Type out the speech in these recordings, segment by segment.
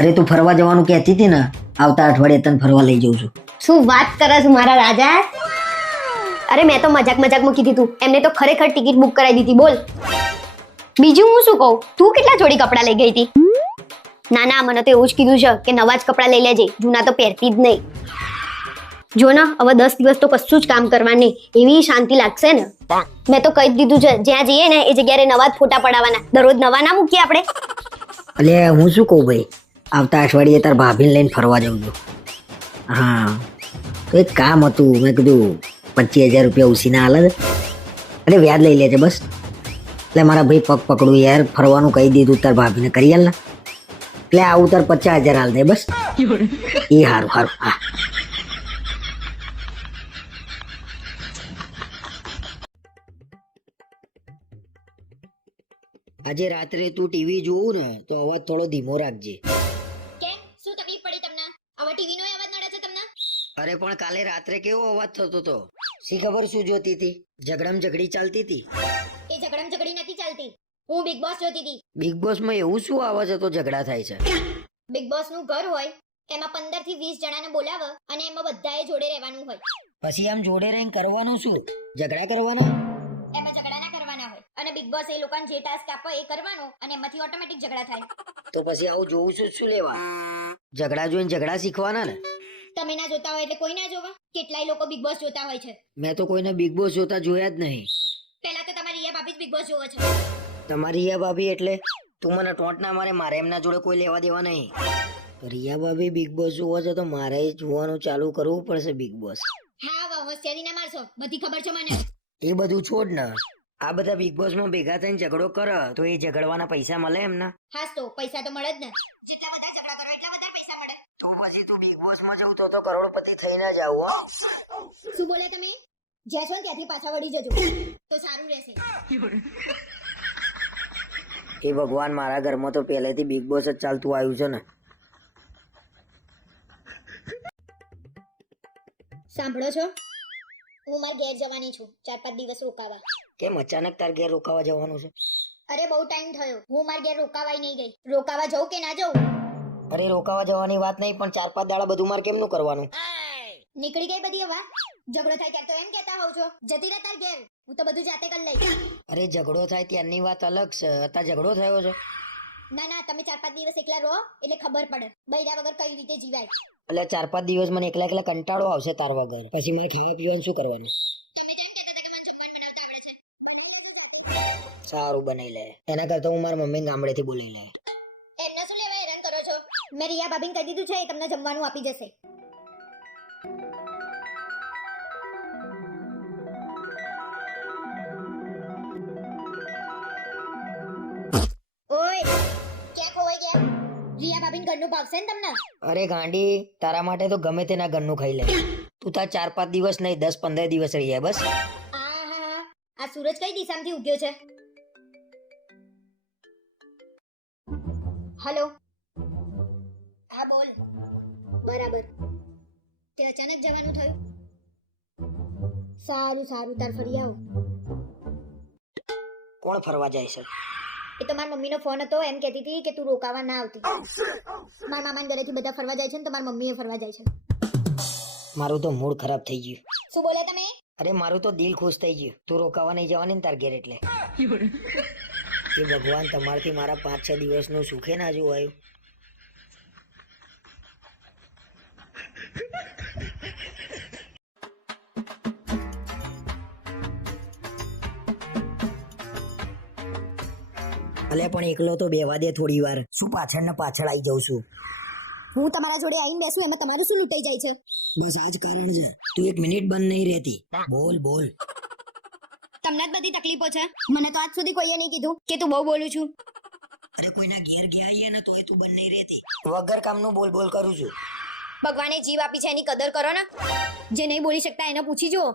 અરે તું ફરવા જવાનું કહેતી હતી ને આવતા અઠવાડિયે તને ફરવા લઈ જઉં છું. શું વાત કરે છે મારા રાજા? અરે મેં તો મજાક મજાકમાં કીધી તું. એમને તો ખરેખર ટિકિટ બુક કરાવી દીધી બોલ. બીજું હું શું કહું? તું કેટલા જોડી કપડાં લઈ ગઈ હતી? ના ના મને તો એવું જ કીધું છે કે નવા જ કપડાં લઈ લેજે. જૂના તો પહેરતી જ નહીં. જો ને હવે દસ દિવસ તો કશું જ કામ કરવાની એવી શાંતિ લાગશે ને? મેં તો કહી દીધું છે જ્યાં જઈએ ને એ જગ્યાએ નવા જ ફોટા પડાવવાના. દરરોજ નવા ના મૂકીએ આપણે. એટલે હું શું કહું ભાઈ? આવતા અઠવાડિયે તાર ભાભીને લઈને ફરવા જવું છું. હા. તો એક કામ હતું, મેં કીધું પચીસ હજાર રૂપિયા ઉસીના હાલે અરે વ્યાજ લઈ લેજે બસ. એટલે મારા ભાઈ પગ પકડું યાર, ફરવાનું કહી દીધું તાર ભાભીને કરી હાલ ને. એટલે આવું તાર પચાસ હજાર હાલ દે બસ. એ સારું સારું હા. આજે રાત્રે તું ટીવી જોવું ને, તો અવાજ થોડો ધીમો રાખજે. અરે પણ કાલે રાત્રે કેવો અવાજ થતો હતો શી ખબર શું જોતી હતી? ઝઘડમ ઝઘડી ચાલતી હતી? એ ઝઘડમ ઝઘડી નથી ચાલતી. હું બિગ બોસ જોતી હતી. બિગ બોસમાં એવું શું અવાજ હતો ઝઘડા થાય છે? બિગ બોસનું ઘર હોય એમાં પંદરથી વીસ જણાને બોલાવે અને એમાં બધાએ જોડે રહેવાનું હોય. પછી આમ જોડે રહીને કરવાનું શું? ઝઘડા કરવાના? એમાં ઝઘડા ના કરવાના હોય. અને બિગ બોસ એ લોકોને જે ટાસ્ક આપે એ કરવાનો અને એમાંથી ઓટોમેટિક ઝઘડા થાય. તો પછી આવું જોવું છું શું લેવા ઝઘડા જોઈને ઝઘડા શીખવાના ને? તમે ના જોતા હોય એટલે કોઈ ના જોવા? કેટલાય લોકો બિગ બોસ જોતા હોય છે. મેં તો કોઈને બિગ બોસ જોતા જોયા જ નહીં. પહેલા તો તમારી રિયા ભાભી જ બિગ બોસ જોવો છે. તમારી રિયા ભાભી એટલે? તું મને ટોન્ટ ના મારે મારે એમના જોડે કોઈ લેવા દેવા નહીં. રિયા ભાભી બિગ બોસ જોવો છે તો મારે જોવાનું ચાલુ કરવું પડશે બિગ બોસ હા વાહ હોશિયારી ના મારશો. બધી ખબર છે મને. એ બધું છોડ ને. આ બધા બિગ બોસમાં ભેગા થઈને ઝઘડો કર તો એ ઝઘડવાના પૈસા મળે એમના? હા તો પૈસા તો મળે જ ને. જેટલા બધા ઝઘડા કરો એટલા બધા પૈસા મળે તો પછી તું બિગ બોસમાં જવું તો તો કરોડપતિ થઈ ના જાવ હો. શું બોલે તમે? જ્યાં છો ને ત્યાંથી પાછા વળી જજો. તો સારું રહેશે. એ ભગવાન મારા ઘરમાં તો પહેલેથી બિગ બોસ જ ચાલતું આવ્યું છે ને. સાંભળો છો? હું મારા ઘેર જવાની છું. ચાર પાંચ દિવસ રોકાવા. કેમ અચાનક તાર ઘેર રોકાવા જવાનું છે? અરે બહુ ટાઈમ થયો. હું મારા ઘેર રોકાવાય નહીં ગઈ. રોકાવા જવું કે ના જવું અરે રોકાવા જવાની વાત નહીં પણ ચાર પાંચ દાડા બધું મારે કેમનું કરવાનું? નીકળી ગઈ બધી હવા? ઝઘડો થાય ત્યારે તો એમ કહેતા હોવ છો જતી રહે તાર ઘેર. હું તો બધું જાતે કરી લઈશ. અરે ઝઘડો થાય ત્યારની વાત અલગ છે અત્યારે ઝઘડો થયો છે. ના ના તમે ચાર પાંચ દિવસ એકલા રહો એટલે ખબર પડે. બૈરા વગર કઈ રીતે જીવાય? એટલે ચાર પાંચ દિવસ મને એકલા એકલા કંટાળો આવશે તાર વગર. પછી મારે ખાવા પીવાનું શું કરવાનું? સારું બનાવી લે. એના કરતા હું મારા મમ્મી ગામડેથી બોલાવી લે. મેં રિયા ભાભીને કહી દીધું છે એ તમને જમવાનું આપી જશે. ઓય ક્યાં ખોવાઈ ગયા? રિયા ભાભીને ઘરનું ભાવશે ને તમને? અરે ગાંડી તારા માટે તો ગમે તેના ઘરનું ખાઈ લે. તું તાર ચાર પાંચ દિવસ નહીં દસ પંદર દિવસ રહી જાય બસ. આહાહા. આ સૂરજ કઈ દિશામાંથી ઉગ્યો છે? હલો? હા બોલ. બરાબર. તે અચાનક જવાનું થયું. સારું સારું તાર ફરી આવો. કોણ ફરવા જાય છે? એ તો મારા મમ્મીનો ફોન હતો એમ કહેતી હતી કે તું રોકાવા ના આવતી. મારા મામાના ઘરેથી બધા ફરવા જાય છે ને તો મારી મમ્મીએ ફરવા જાય છે. મારું તો મૂડ ખરાબ થઈ ગયું. શું બોલે તમે? અરે મારું તો દિલ ખુશ થઈ ગયું. તું રોકાવા નહીં જવાની ને તાર ઘેર એટલે. એ ભગવાન તમારથી મારા પાંચ છ દિવસનું સુખે ના જોવાયું અલે પણ એકલો તો બેવા દે થોડી વાર. શું પાછળ ને પાછળ આવી જાઉં છું? હું તમારા જોડે આવીને બેસું એમાં તમારું શું લૂંટાઈ જાય છે? બસ આ જ કારણ છે. તું એક મિનિટ બંધ નહીં રહેતી. બોલ બોલ. તમને જ બધી તકલીફો છે? મને તો આજ સુધી કોઈએ નહીં કીધું કે તું બહુ બોલું છું. અરે કોઈના ઘેર ગયા આવીએ ને તોય તું બંધ નહીં રહેતી. વગર કામનું બોલ બોલ કરું છું. ભગવાને જીવ આપી છે એની કદર કરો ને. જે નહીં બોલી શકતા એને પૂછી જુઓ.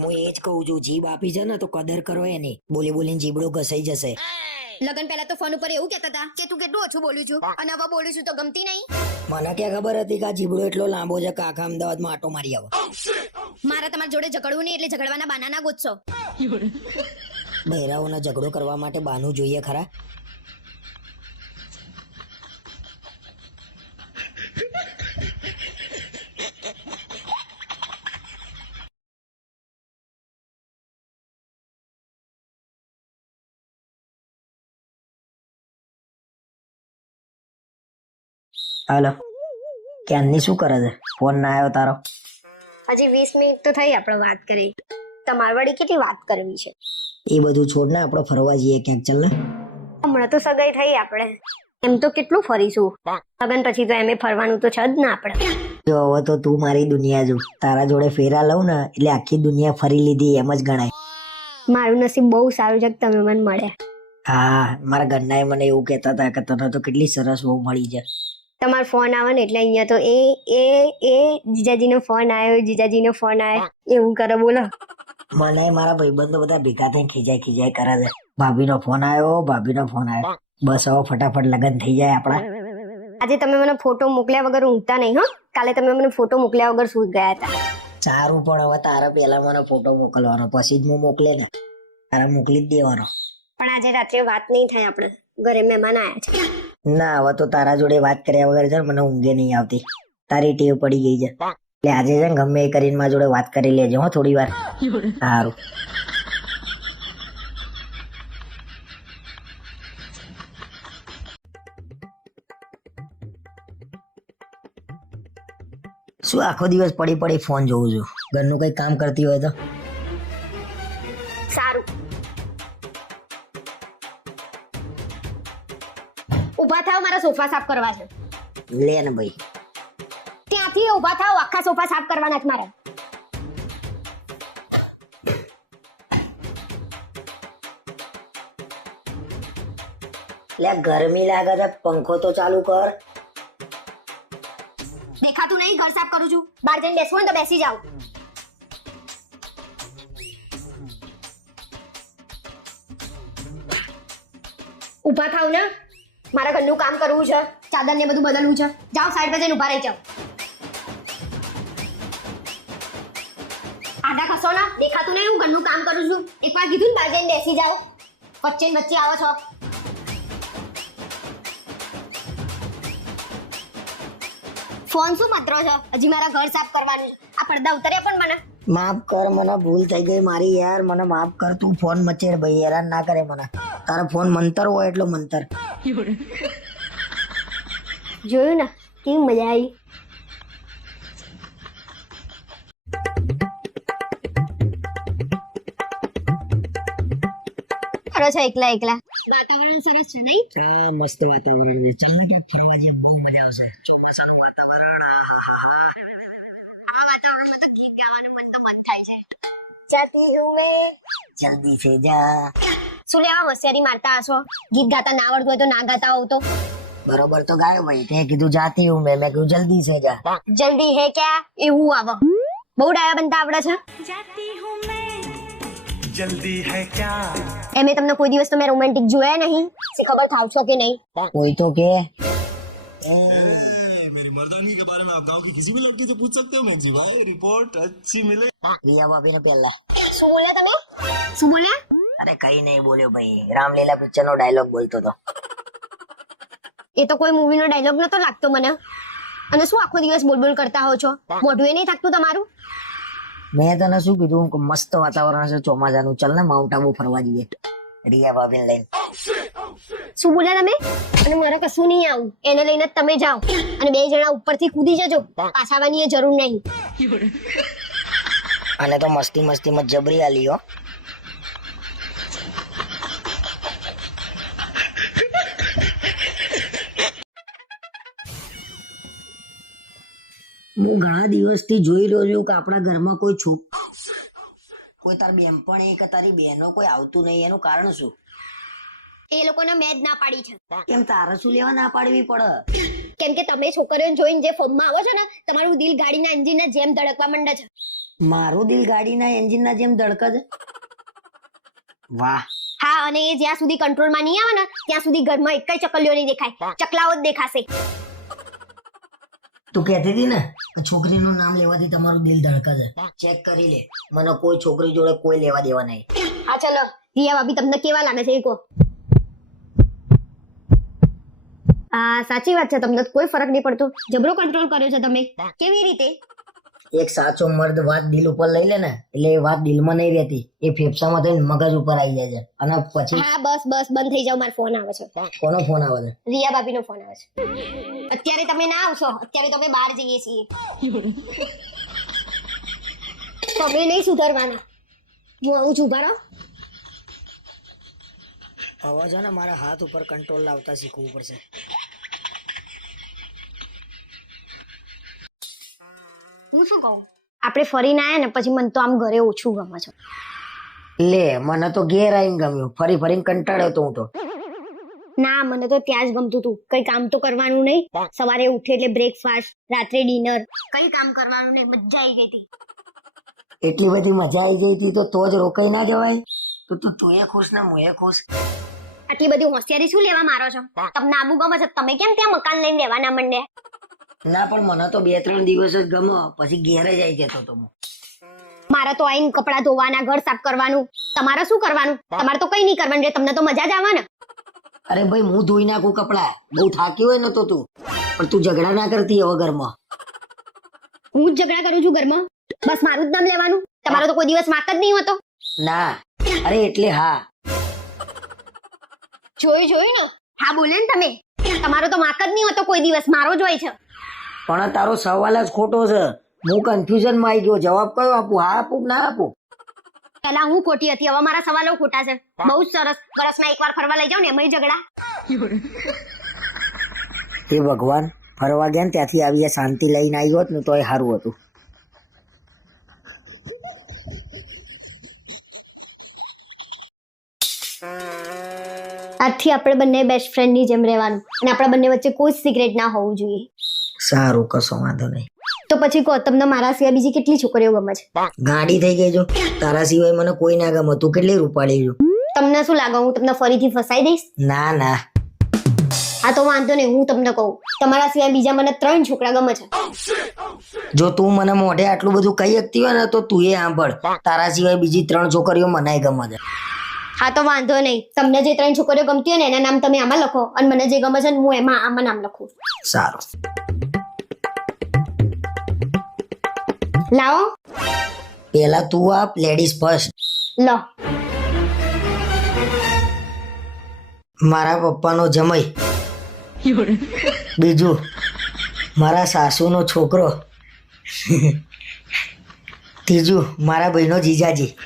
હું એ જ કહું છું જીભ આપી છે ને તો કદર કરો એની. બોલી બોલીને જીબડો ઘસાઈ જશે. લગન પહેલા તો ફોન ઉપર એવું કહેતા હતા કે તું કેટલું ઓછું બોલું છું અને હવે બોલું છું તો ગમતી નહીં? મને ક્યાં ખબર હતી કે આ જીબડો એટલો લાંબો છે કાકા અમદાવાદ અમદાવાદમાં આટો મારી આવો. મારા તમારા જોડે ઝઘડવું નહીં એટલે ઝઘડવાના બાના ના ગોતશો. બહેરાઓના ઝઘડો કરવા માટે બાનું જોઈએ ખરા? હાલો. ક્યાંની શું કરે છે? ફોન ના આવ્યો તારો. હજી વીસ મિનિટ તો થઈ આપણે વાત કરી. તમારે વળી કેટલી વાત કરવી છે? એ બધું છોડ ને આપણે ફરવા જઈએ ક્યાંક. ચાલ ને. હમણાં તો સગાઈ થઈ આપણે. એમ તો કેટલું ફરીશું. લગન પછી તો એમે ફરવાનું તો છે જ ને આપણે. જો હવે તો તું મારી દુનિયા જો. તારા જોડે ફેરા લઉં ને એટલે આખી દુનિયા ફરી લીધી એમ જ ગણાય. મારું નસીબ બહુ સારું છે કે તમે મને મળ્યા. હા મારા ઘરના મને એવું કહેતા હતા કે તને તો કેટલી સરસ બહુ મળી છે. તમારો ફોન આવે ને એટલે અહીંયા તો એ એ એ જીજાજીનો ફોન આવ્યો જીજાજીનો ફોન આવ્યો. એવું કરે બોલો. મને મારા ભાઈબંધો બધા ભેગા થઈને ખીજાય ખીજાય કરે છે. ભાભીનો ફોન આવ્યો ભાભીનો ફોન આવ્યો. બસ હવે ફટાફટ લગ્ન થઈ જાય આપણા. આજે તમે મને ફોટો મોકલ્યા વગર ઊંઘતા નહીં હો. કાલે તમે મને ફોટો મોકલ્યા વગર સૂઈ ગયા હતા. સારું પણ હવે તારે પહેલા મને ફોટો મોકલવાનો પછી જ હું મોકલે ને. તારે મોકલી જ દેવાનો. પણ આજે રાત્રે વાત નહીં થાય આપણે. ઘરે મહેમાન આવ્યા છે. ના હવે તો તારા જોડે વાત કર્યા વગર છે ને મને ઊંઘે નહીં આવતી. તારી ટેવ પડી ગઈ છે. એટલે આજે છે ને ગમે એ કરીને મારા જોડે વાત કરી લેજો હો થોડી વાર. સારું. શું આખો દિવસ પડી પડી ફોન જોઉં છું? ઘરનું કઈ કામ કરતી હોય તો? સોફા સાફ કરવા છે. લે ને ભાઈ. ત્યાંથી ઊભા થાવ આખા સોફા સાફ કરવાના છે મારે. લે ગરમી લાગે છે પંખો તો ચાલુ કર. દેખાતું નહીં ઘર સાફ કરું છું. બહાર જઈને બેસવું હોય તો બેસી જાવ ઊભા થાવ ને. મારા ઘરનું કામ કરવું છે ચાદર ને બધું બદલવું છે. જાઓ સાઈડ પર જઈને ઊભા રહી જાઓ. આડા ખસો ના, દેખાતું નહીં, હું ઘરનું કામ કરું છું. એકવાર કીધું ને, બહાર બેસી જાઓ. વચ્ચે વચ્ચે આવો છો. ફોન શું મતરો છો? હજી મારા ઘર સાફ કરવાનું. આ પડદા ઉતરે પણ મને. માફ કર, મને ભૂલ થઈ ગઈ મારી યાર. મને માફ કર, તું ફોન મચેડ ભાઈ, હેરાન ના કરે મને. તારો ફોન મંતર હોય એટલો મંતર. જોયું ને કેવી મજા આવી કરો છો એકલા એકલા? વાતાવરણ સરસ છે નહીં? હા મસ્ત વાતાવરણ છે. ચાલ ને ક્યાંક ફરવા જઈએ? બહુ મજા આવશે. ચોમાસાનું વાતાવરણ. આ વાતાવરણમાં તો ગીત ગાવાનું મન તો મન થાય છે. જાતી હું જલ્દી સે જા. શું લેવા હોશિયારી મારતા હશો ગીત ગાતા ના આવડતું હોય તો ના ગાતા હોવ તો બરોબર તો ગાયો ભાઈ તે કીધું જાતી હું મેં મેં કીધું જલ્દી સે જા જલ્દી હે ક્યાં એવું આવો બહુ ડાયા બનતા આવડે છે जल्दी है क्या એમે તમને કોઈ દિવસ તમે રોમેન્ટિક જોયા નહીં સે ખબર થાવ છો કે નહીં કોઈ તો કે मेरी मर्दानी के बारे में आप गांव की किसी भी लड़की से पूछ सकते हो मैं जी भाई रिपोर्ट अच्छी मिले રિયા ભાભી નો પહેલા શું બોલ્યા તમે શું બોલ્યા અરે કઈ નહીં બોલ્યો ભાઈ. રામલીલા પિક્ચર નો ડાયલોગ બોલતો હતો. એ તો કોઈ મૂવીનો ડાયલોગ નતો લાગતો મને. અને શું આખો દિવસ બોલ બોલ કરતા હો છો? મોઢું એ નહીં થાકતું તમારું? મેં તને શું કીધું? કે મસ્ત વાતાવરણ છે ચોમાસાનું. ચાલ ને માઉન્ટ આબુ ફરવા જઈએ. રિયા ભાભી લઈને. શું બોલ્યા તમે? અને મારે કશું નહીં આવું. એને લઈને જ તમે જાઓ. અને બે જણા ઉપરથી કૂદી જજો. પાછાવાની એ જરૂર નહીં. અને તો મસ્તી મસ્તી માં જબરી આલી હો. હું ઘણા દિવસથી જોઈ રહ્યો છું કે આપણા ઘરમાં કોઈ છોક કોઈ તાર બેનપણી કે તારી બહેનો કોઈ આવતું નહીં. એનું કારણ શું? એ લોકોને મેં જ ના પાડી છે. કેમ તારે શું લેવા ના પાડવી પડે? કેમ કે તમે છોકરીઓને જોઈને જે ફોર્મમાં આવો છો ને તમારું દિલ ગાડીના એન્જિનના જેમ ધડકવા માંડે છે. મારું દિલ ગાડીના એન્જિનના જેમ ધડકે છે? વાહ. હા અને એ જ્યાં સુધી કંટ્રોલમાં નહીં આવે ને ત્યાં સુધી ઘરમાં એક ચકલીઓ નહીં દેખાય. ચકલાઓ જ દેખાશે. તું કહેતી હતી ને છોકરીનું નામ લેવાથી તમારું દિલ ધડકા છે ચેક કરી લે. મને કોઈ છોકરી જોડે કોઈ લેવા દેવા નહીં. હા, ચલો. રિયા ભાભી તમને કેવા લાગે છે એ સાચી વાત છે. તમને કોઈ ફરક નહીં પડતો. જબરો કંટ્રોલ કર્યો છે તમે. કેવી રીતે? એક સાચો મર્દ વાત દિલ ઉપર લઈ લે ને એટલે એ વાત દિલમાં નહીં રહેતી. એ ફેફસામાં થઈને મગજ ઉપર આવી જાય છે. અને પછી હા બસ બસ બંધ થઈ જાવ મારો ફોન આવે છે. કોનો ફોન આવે છે? રિયા ભાભીનો ફોન આવે છે. અત્યારે તમે ના આવશો અત્યારે તમે બહાર જઈએ છીએ. તમે નહીં સુધરવાના. હું આવું છું ઊભા રહો. હવે છે ને મારા હાથ ઉપર કંટ્રોલ લાવતા શીખવું પડશે. હું શું કહું? આપણે ફરીને આયા ને પછી મને તો આમ ઘરે ઓછું ગમે છે. લે મને તો ઘેર આવીને ગમ્યું. ફરી ફરીને કંટાળ્યો તો હું તો. ના મને તો ત્યાં જ ગમતું હતું. કઈ કામ તો કરવાનું નહીં. સવારે ઉઠે એટલે બ્રેકફાસ્ટ રાત્રે ડિનર કઈ કામ કરવાનું નહીં મજા આવી ગઈ હતી. એટલી બધી મજા આવી ગઈ હતી તો તો જ રોકાઈ ના જવાય? તો તું તું એ ખુશ ને હું એ ખુશ. આટલી બધી હોશિયારી શું લેવા મારો છો? તમને આબુ ગમે છે? તમે કેમ ત્યાં મકાન લઈને રહેવાના મંડ્યા ના પણ મને તો બે ત્રણ દિવસ જ ગમો. પછી ઘેરે જ આવી જતો તો હું. મારે તો આઈને કપડા ધોવાના ઘર સાફ કરવાનું. તમારે શું કરવાનું? તમારે તો કઈ નહીં કરવાનું રે તમને તો મજા જ આવે ને અરે ભાઈ હું ધોઈ નાખું કપડા. બહુ થાકી હોય ને તો તું. પણ તું ઝઘડા ના કરતી હવે ઘરમાં. હું જ ઝઘડા કરું છું ઘરમાં? બસ મારું જ નામ લેવાનું? તમારો તો કોઈ દિવસ વાંક જ નહીં હોતો. ના. અરે એટલે હા. જોયું જોયું ને? હા બોલે ને તમે. તમારો તો વાંક જ નહીં હોતો કોઈ દિવસ. મારો જ હોય છે. પણ તારો સવાલ જ ખોટો છે. હું કન્ફ્યુઝનમાં આવી ગયો. જવાબ કયો આપું? હા આપું કે ના આપું? પેલા હું ખોટી હતી. હવે મારા સવાલો ખોટા છે. બહુ જ સરસ. વર્ષમાં એકવાર ફરવા લઈ જાવ ને એમાં ઝઘડા. એ ભગવાન ફરવા ગયા ને ત્યાંથી આવી શાંતિ લઈને આવી હોત ને તો એ સારું હતું. આજથી આપણે બંને બેસ્ટ ફ્રેન્ડની જેમ રહેવાનું. અને આપણા બંને વચ્ચે કોઈ સિક્રેટ ના હોવું જોઈએ. સારું કશો વાંધો નહીં. તો પછી કહો તમને મારા સિવાય બીજી કેટલી છોકરીઓ ગમે છે? ગાડી થઈ ગઈ જો. તારા સિવાય મને કોઈ ના ગમે. તું કેટલી રૂપાળી જો તમને શું લાગે હું તમને ફરીથી ફસાઈ દઈશ? ના ના. હા તો વાંધો નહીં હું તમને કહું. તમારા સિવાય બીજા મને ત્રણ છોકરા ગમે છે. જો તું મને મોઢે આટલું બધું કહી શકતી હોય ને તો તું એ સાંભળ. તારા સિવાય બીજી ત્રણ છોકરીઓ મનાય ગમે છે. હા તો વાંધો નહીં. તમને જે ત્રણ છોકરીઓ ગમતી હોય ને એના નામ તમે આમાં લખો. અને મને જે ગમે છે ને હું એમાં આમાં નામ લખું. સારું. લાવો. પેલા તું આપ લેડીઝ ફર્સ્ટ લો. મારા પપ્પાનો જમઈ. બીજું મારા સાસુનો છોકરો. ત્રીજું મારા ભાઈનો જીજાજી.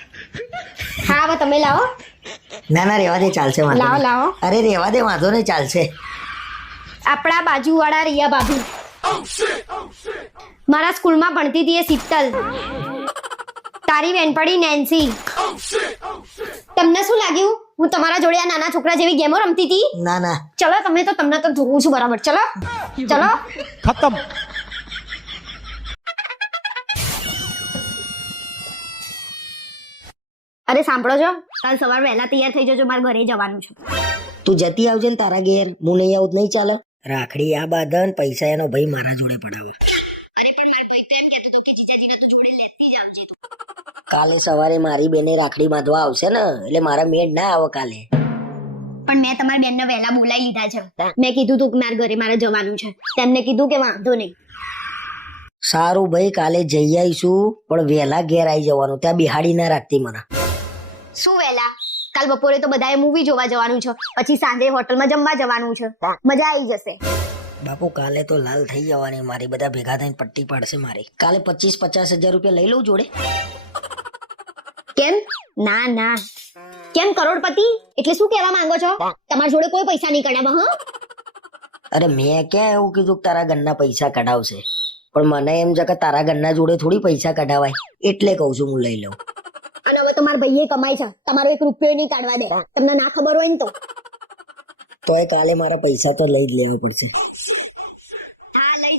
હા હવે તમે લાવો. ના ના રેવા દે ચાલશે વાંધો લાવો લાવો. અરે રેવા દે વાંધો નહીં ચાલશે. આપણા બાજુવાળા રિયા ભાભી. મારા સ્કૂલમાં ભણતી હતી એ શીતલ. તારી વેનપડી નેન્સી. તમને શું લાગ્યું? હું તમારા જોડે આ નાના છોકરા જેવી ગેમો રમતી હતી? ના ના. ચલો તમે તો તમને તો જોઉં છું બરાબર. ચલો ચલો. ખતમ. અરે સાંભળો છો. કાલ સવાર વહેલા તૈયાર થઈ જજો મારે ઘરે જવાનું છે. તું જતી આવજે ને તારા ઘેર. હું નહીં આવું નહીં ચાલો. રાખડી આ બાધન પૈસા એનો ભાઈ મારા જોડે પડાવે. કાલે સવારે મારી બેને રાખડી બાંધવા આવશે ને એટલે મારા મેડ ના આવે કાલે. પણ મેં તમારી બેનને વહેલા બોલાવી લીધા છે. મેં કીધું તું કે મારા ઘરે મારે જવાનું છે. તેમને કીધું કે વાંધો નહીં. સારું ભાઈ કાલે જઈ આવીશું પણ વહેલા ઘેર આવી જવાનું ત્યાં બિહાડી ના રાખતી મને. શું વહેલા? કાલ બપોરે તો બધાએ મૂવી જોવા જવાનું છે. પછી સાંજે હોટલમાં જમવા જવાનું છે. મજા આવી જશે. બાપુ કાલે તો લાલ થઈ જવાની મારી બધા ભેગા થઈને પટ્ટી પાડશે મારી. કાલે પચીસ પચાસ હજાર રૂપિયા લઈ લઉં જોડે? કેમ? ના ના. કેમ કરોડપતિ? એટલે શું કહેવા માંગો છો? તમારા જોડે કોઈ પૈસા નહીં કઢાવા હા? અરે મેં ક્યાં એવું કીધું કે તારા ઘરના પૈસા કઢાવશે? પણ મને એમ છે કે તારા ઘરના જોડે થોડી પૈસા કઢાવાય. એટલે કહું છું હું લઈ લઉં. અને હવે તો મારા ભાઈએ કમાય છે. તમારો એક રૂપિયો નહીં કાઢવા દે. તમને ના ખબર હોય ને તો. તોય કાલે મારા પૈસા તો લઈ જ લેવા પડશે.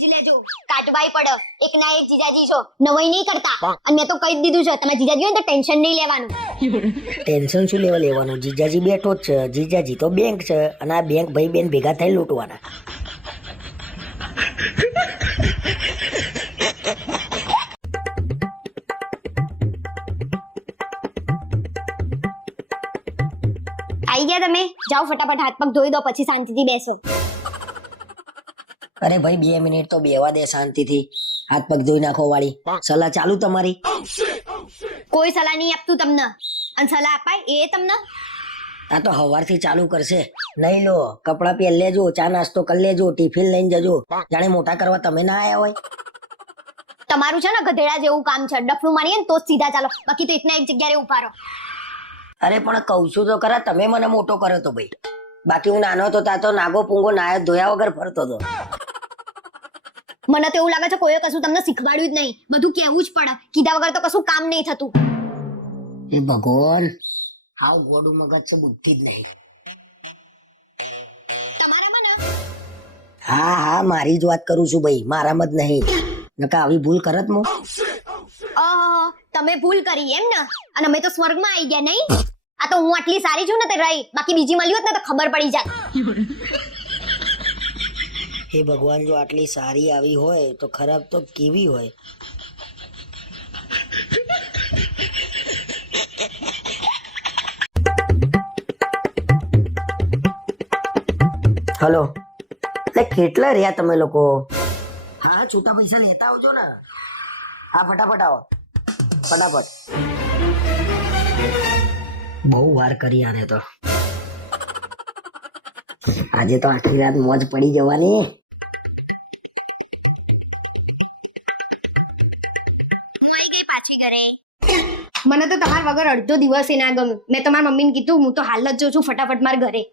જ લેજો. કાટવાઈ પડે. એક ના એક જીજાજી છો. નવાઈ નહીં કરતા. અને મેં તો કહી જ દીધું છે તમે જીજાજી હોય તો ટેન્શન નહીં લેવાનું. ટેન્શન શું લેવા લેવાનું? જીજાજી બેઠો જ છે. જીજાજી તો બેંક છે અને આ બેંક ભાઈ બેન ભેગા થઈ લૂંટવાના. આઈ ગયા તમે? જાઓ ફટાફટ હાથ પગ ધોઈ દો પછી શાંતિથી બેસો. અરે ભાઈ બે મિનિટ તો બેવા દે શાંતિથી. હાથ પગ ધોઈ નાખો વાળી. સલાહ ચાલુ તમારી. કોઈ સલાહ નહીં આપતું તમને. અને સલાહ અપાય એ તમને. આ તો હવારથી ચાલુ કરશે. નહીં લો કપડાં પહેર લેજો ચા નાસ્તો કરી લેજો ટિફિન લઈને જજો. જાણે મોટા કરવા તમે ના આયા હોય. તમારું છે ને ગધેડા જેવું કામ છે. ડફલું મારીએ ને તો સીધા ચાલો. બાકી તો એકના એક જગ્યાએ ઊભા રહો. અરે પણ કહું છું તો ખરા તમે મને મોટો કર્યો તો ભાઈ. બાકી હું નાનો હતો ત્યાં તો નાગો પૂંગો નાયો ધોયા વગર ફરતો હતો. મને તો એવું લાગે છે કોઈએ કશું તમને શીખવાડ્યું જ નહીં. બધું કહેવું જ પડે. કીધા વગર તો કશું કામ નહીં થતું. એ ભગવાન. હાવ ગોડું મગજ છે બુદ્ધિ જ નહીં. તમારામાં ના? હા હા મારી જ વાત કરું છું ભાઈ. મારામાં જ નહીં. નકા આવી ભૂલ કરત મો અહ, તમે ભૂલ કરી એમ ને? અને અમે તો સ્વર્ગમાં આવી ગયા નહીં? આ તો હું આટલી સારી છું ને તે રહી. બાકી બીજી મળી હોત ને તો ખબર પડી જાત. હે ભગવાન, જો આટલી સારી આવી હોય, તો ખરાબ તો કેવી હોય? હલો. એટલે કેટલા રહ્યા તમે લોકો? હા, છૂટા પૈસા લેતા આવજો ને. હા, ફટાફટ આવો. ફટાફટ. બહુ વાર કરી આને તો. આજે તો આખી રાત મોજ પડી જવાની. વગર અડધો દિવસ એ ના ગમ્યું મેં તમારા મમ્મીને કીધું હું તો હાલ જ જઉં છું ફટાફટ માર ઘરે.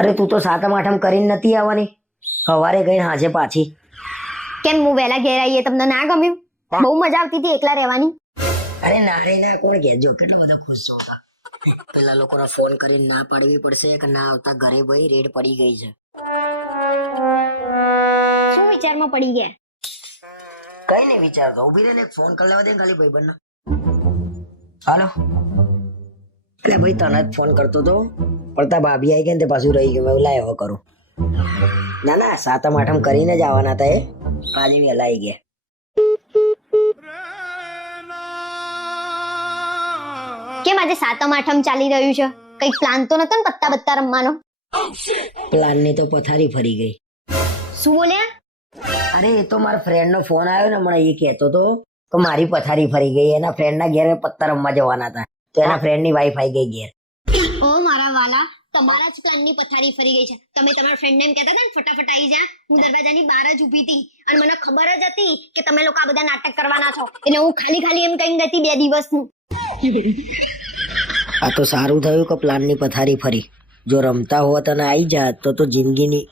અરે તું તો સાતમ આઠમ કરીને નથી આવવાની? સવારે ગઈ હાજે પાછી. કેમ હું વહેલા ઘેર આવીએ તમને ના ગમ્યું? બહુ મજા આવતી હતી એકલા રહેવાની? અરે ના રે ના કોણ કહેજો કેટલો બધો ખુશ છો પેલા લોકોને ફોન કરીને ના પાડવી પડશે કે ના આવતા? ઘરે ભાઈ રેડ પડી ગઈ છે. શું વિચારમાં પડી ગયા? કઈ નહીં વિચારતો. ઊભી રહીને એક ફોન કરી લેવા દે ખાલી ભાઈ બંને હાલો. એટલે ભાઈ તને જ ફોન કરતો તો. પણ તા ભાભી આવી ગયા ને તે પાછું રહી ગયું. મેં લાય હવે કરું. ના ના સાતમ આઠમ કરીને જ આવવાના હતા એ. આજે વહેલા આવી ગયા. કેમ આજે સાતમ આઠમ ચાલી રહ્યું છે? કઈ પ્લાન તો નતો ને પત્તા બત્તા રમવાનો? પ્લાનની તો પથારી ફરી ગઈ. શું બોલ્યા? અરે એ તો મારા ફ્રેન્ડ નો ફોન આવ્યો ને હમણાં એ કહેતો તો કે મારી પથારી ફરી ગઈ. એના ફ્રેન્ડ ના ઘેર પત્તા રમવા જવાના હતા. તો એના ફ્રેન્ડની વાઈફ આવી ગઈ ઘેર. ઓ મારા વાલા તમારા જ પ્લાનની પથારી ફરી ગઈ છે. તમે તમારા ફ્રેન્ડને એમ કહેતા હતા ને ફટાફટ આવી જા હું દરવાજાની બહાર જ ઊભી હતી. અને મને ખબર જ હતી કે તમે લોકો આ બધા નાટક કરવાના છો. એટલે હું ખાલી ખાલી એમ કહીને ગઈ બે બે દિવસનું. આ તો સારું થયું કે પ્લાનની પથારી ફરી. જો રમતા હોત અને આવી જાત તો તો જિંદગીની